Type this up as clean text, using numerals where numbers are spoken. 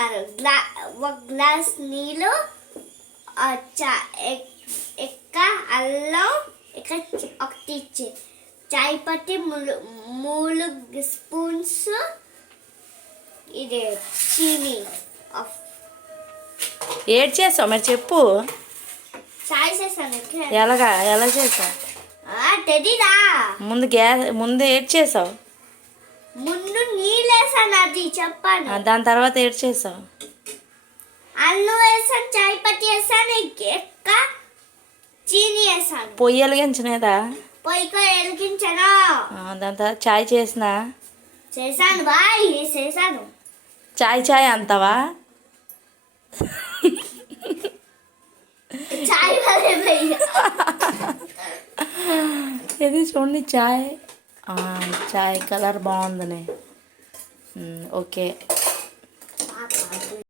ఒక గ్లాస్ నీళ్ళు, ఎక్క అల్లం, ఒకటి చాయ్ పత్తి 3 స్పూన్స్, ఇది చీనీ. ఏడ్ చేసావు మరి చెప్పు. చాయ్ చేసాను. ఎలా చేసావు? తెలీదా? ముందు ఏడ్ చేసావు. ముందు నీళ్ళు వేసాను, అది చెప్పాను. దాని తర్వాత ఏడ్ చేసావు. అల్లం వేసాను, చాయ్ పత్తి వేసాను, ఎక్క చీనీ వేసాను. పొయ్యి వెలిగించలేదా? పొయ్యితో వెలిగించాను. దాని తర్వాత చాయ్ చేసినా? చేశాను బాయ్, చేశాను. చాయ్ అంతావా? చాయ్ ఇది చూడండి, చాయ్ కలర్ బాగుందని. ఓకే.